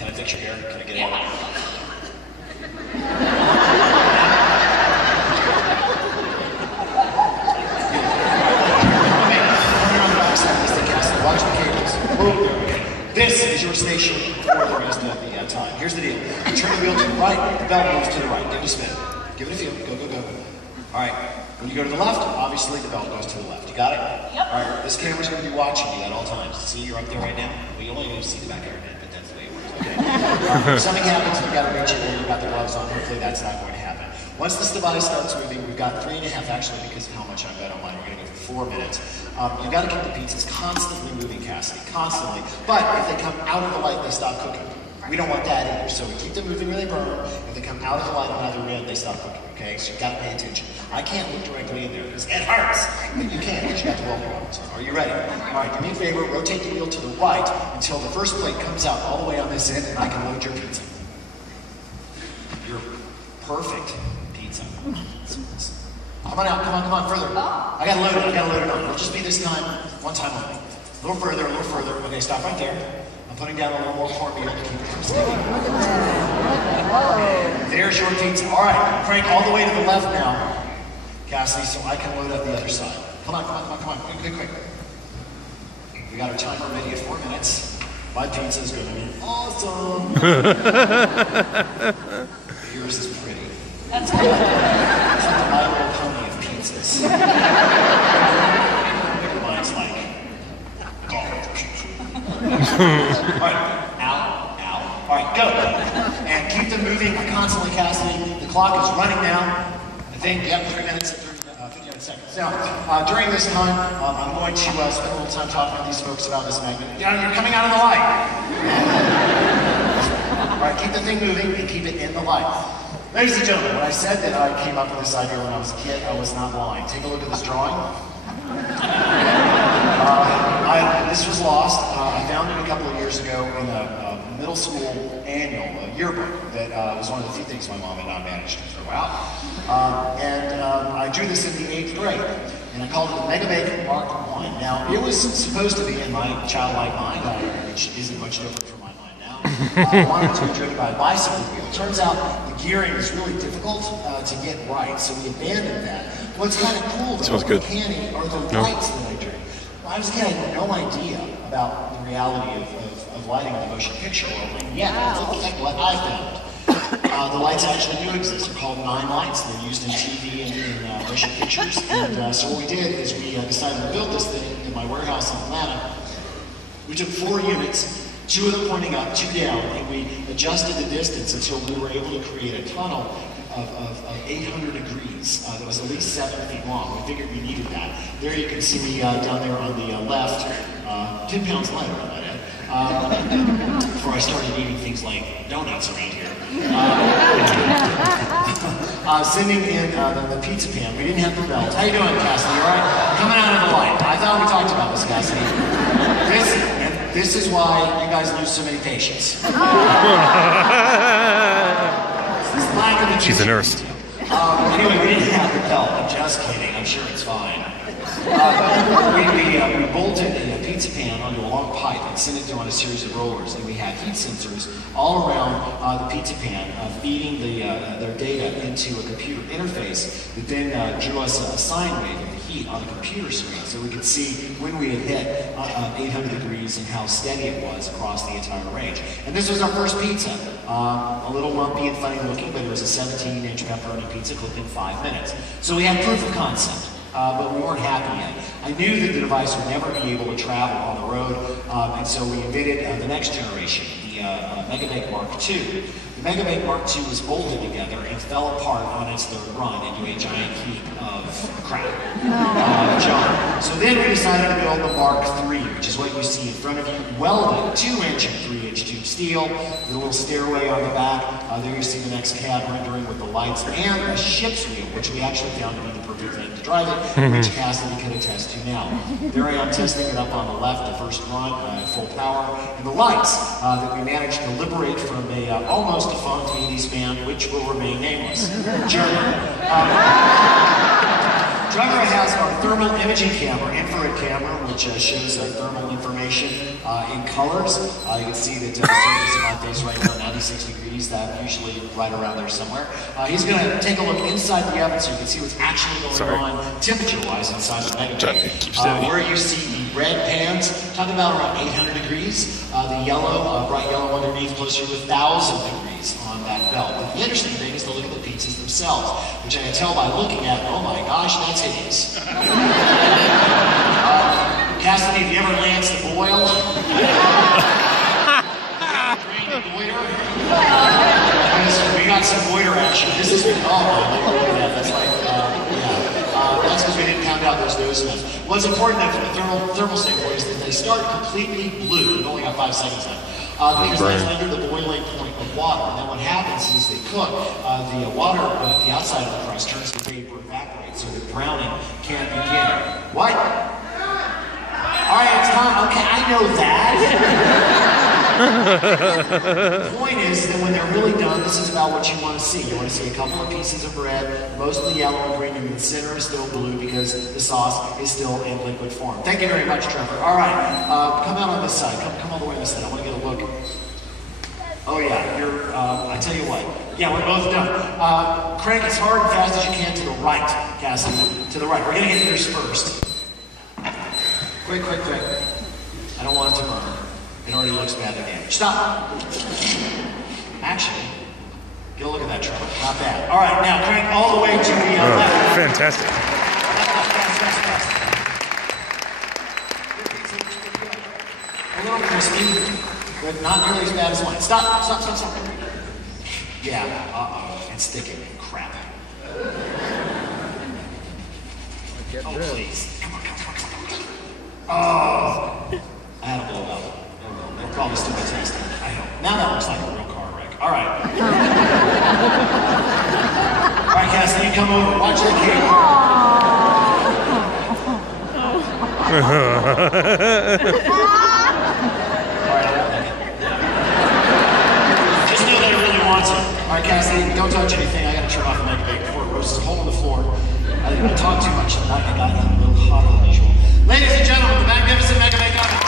Can I fix your hair? Can I get it? Watch the cables. This is your station for the rest of the time. Here's the deal. You turn the wheel to the right, the belt moves to the right. Give it a spin. Give it a feel. Go, go, go. All right. When you go to the left, obviously the belt goes to the left. You got it? Yep. All right. This camera's going to be watching you at all times. See, you're up there right now. Well, you only need to see the back of your head, but that's the way it works. Okay. If something happens and you've got to reach it or you've got the gloves on, hopefully that's not going to happen. Once this device starts moving, we've got 3.5, actually, because of how much I bet on mine, we're going to go for 4 minutes. You've got to keep the pizzas constantly moving, Cassidy, constantly. But if they come out of the light, they stop cooking. We don't want that either, so we keep them moving where they burn. If they come out of the light on either end, they stop cooking, okay? So you've got to pay attention. I can't look directly in there because it hurts, but you can because you got the welder on. So are you ready? All right, do me a favor, rotate the wheel to the right until the first plate comes out all the way on this end and I can load your pizza. Your perfect pizza. Come on out, come on, further. I gotta load it on. It'll just be this time, one time only. A little further. Okay, stop right there. I'm putting down a little more cornmeal to keep it from sticking. There's your pizza. All right, crank all the way to the left now, Cassidy, so I can load up the other side. Come on. Quick. We got our timer ready at 4 minutes. My pizza is gonna be awesome. Yours is pretty. That's good. It's like the My Little Pony of pizzas. Mine's like, Alright, ow. Alright, go. And keep them moving constantly, Cassidy. The clock is running now. I think, 3 minutes and 59 seconds. Now, during this time, I'm going to spend a little time talking to these folks about this magnet. You're coming out of the light. Alright, keep the thing moving and keep it in the light. Ladies and gentlemen, when I said that I came up with this idea when I was a kid, I was not lying. Take a look at this drawing. This was lost. I found it a couple of years ago in a middle school annual yearbook that was one of the few things my mom had not managed to throw out. I drew this in the 8th grade, and I called it the Megabake Mark I. Now, it was supposed to be in my childlike mind, which isn't much different from my mind now. I wanted it to be driven by a bicycle wheel. It turns out the gearing is really difficult to get right, so we abandoned that. What's kind of cool, though, are the lights that I drew. When I was a kid, I had no idea about the reality of lighting in the motion picture world, and yet, look at what I found. The lights actually do exist. They're called 9 lights. They're used in TV and in motion pictures. And so what we did is we decided to build this thing in my warehouse in Atlanta. We took 4 units, 2 of them pointing up, 2 down, and we adjusted the distance until we were able to create a tunnel of 800 degrees that was at least 7 feet long. We figured we needed that. There you can see me down there on the left, 10 pounds lighter on that end. Before I started eating things like donuts around here. Sending in the pizza pan. We didn't have the belt. How you doing, Cassidy? All right? Coming out of the light. I thought we talked about this, Cassidy. This is why you guys lose so many patients. She's a nurse. Anyway, we didn't have the belt. I'm just kidding. I'm sure it's fine. We bolted a pizza pan onto a long pipe and sent it through on a series of rollers. And we had heat sensors all around the pizza pan, feeding their data into a computer interface that then drew us a sine wave of the heat on the computer screen so we could see when we had hit 800 degrees and how steady it was across the entire range. And this was our first pizza. A little lumpy and funny looking, but it was a 17-inch pepperoni pizza cooked in 5 minutes. So we had proof of concept. But we weren't happy yet. I knew that the device would never be able to travel on the road, and so we invented the next generation, the Megabake Mark II. The Megabake Mark II was bolted together and fell apart on its 3rd run into a giant heap of crap, junk. So then we decided to build the Mark III, which is what you see in front of you, welded 2-inch and 3-inch tube steel, with a little stairway on the back. There you see the next cab rendering with the lights and a ship's wheel, which we actually found to be the perfect thing to drive it, which Cassidy can attest to now. There I am testing it up on the left, the first run at full power, and the lights that we managed to liberate from a almost defunct 80s band, which will remain nameless, German. Trevor has our thermal imaging camera, infrared camera, which shows thermal information in colors. You can see that the surface of our base right now, 96 degrees, that usually right around there somewhere. He's going to take a look inside the oven so you can see what's actually going on temperature-wise inside the Megabake. Where you see the red pans, talking about around 800 degrees. The yellow, bright yellow underneath, closer to 1,000 degrees on that belt. But the interesting thing is to look at the pizzas themselves, which I can tell by looking at, oh my gosh, that's hideous. Cassidy, have you ever lanced a boil? We got some goiter action. This is, oh my, look at that. That's like, that's because we didn't pound out those nose nuts. What's important though from a thermal standpoint is that they start completely blue. We've only got 5 seconds left. Because that's under the boiling point of water. And then what happens is they cook, the water, the outside of the crust turns to vapor, evaporates, so the browning can't begin. What? Alright, it's time. Okay, I know that. The point is that when they're really done, this is about what you want to see. You want to see a couple of pieces of bread, mostly yellow and green, and the center is still blue because the sauce is still in liquid form. Thank you very much, Trevor. All right, come out on this side. Come all the way on this side. I want to get a look. Oh yeah, you're, I tell you what. Yeah, we're both done. Crank as hard and fast as you can to the right, Cassie. To the right. We're going to get yours first. Quick, quick, quick. I don't want it to burn. It already looks bad again. Stop. Actually, get a look at that, Trevor. Not bad. All right, now crank all the way to the left. Fantastic. A little crispy, but not nearly as bad as mine. Stop, stop, stop, stop. Yeah, uh-oh, it's sticking. Crap. Oh, please. Come on, come on, come on, come on. Oh, I had a blow up. It'll probably still be tasty. I hope. Now that looks like a real car wreck. All right. All right, Cassidy, you come over. Watch the camera. All right, I won't look it. Just know that it really wants it. All right, Cassidy, don't touch anything. I got to turn off the Megabake before it roasts a hole in the floor. I talk too much tonight. I got a little hotter than usual. Ladies and gentlemen, the magnificent Megabake oven.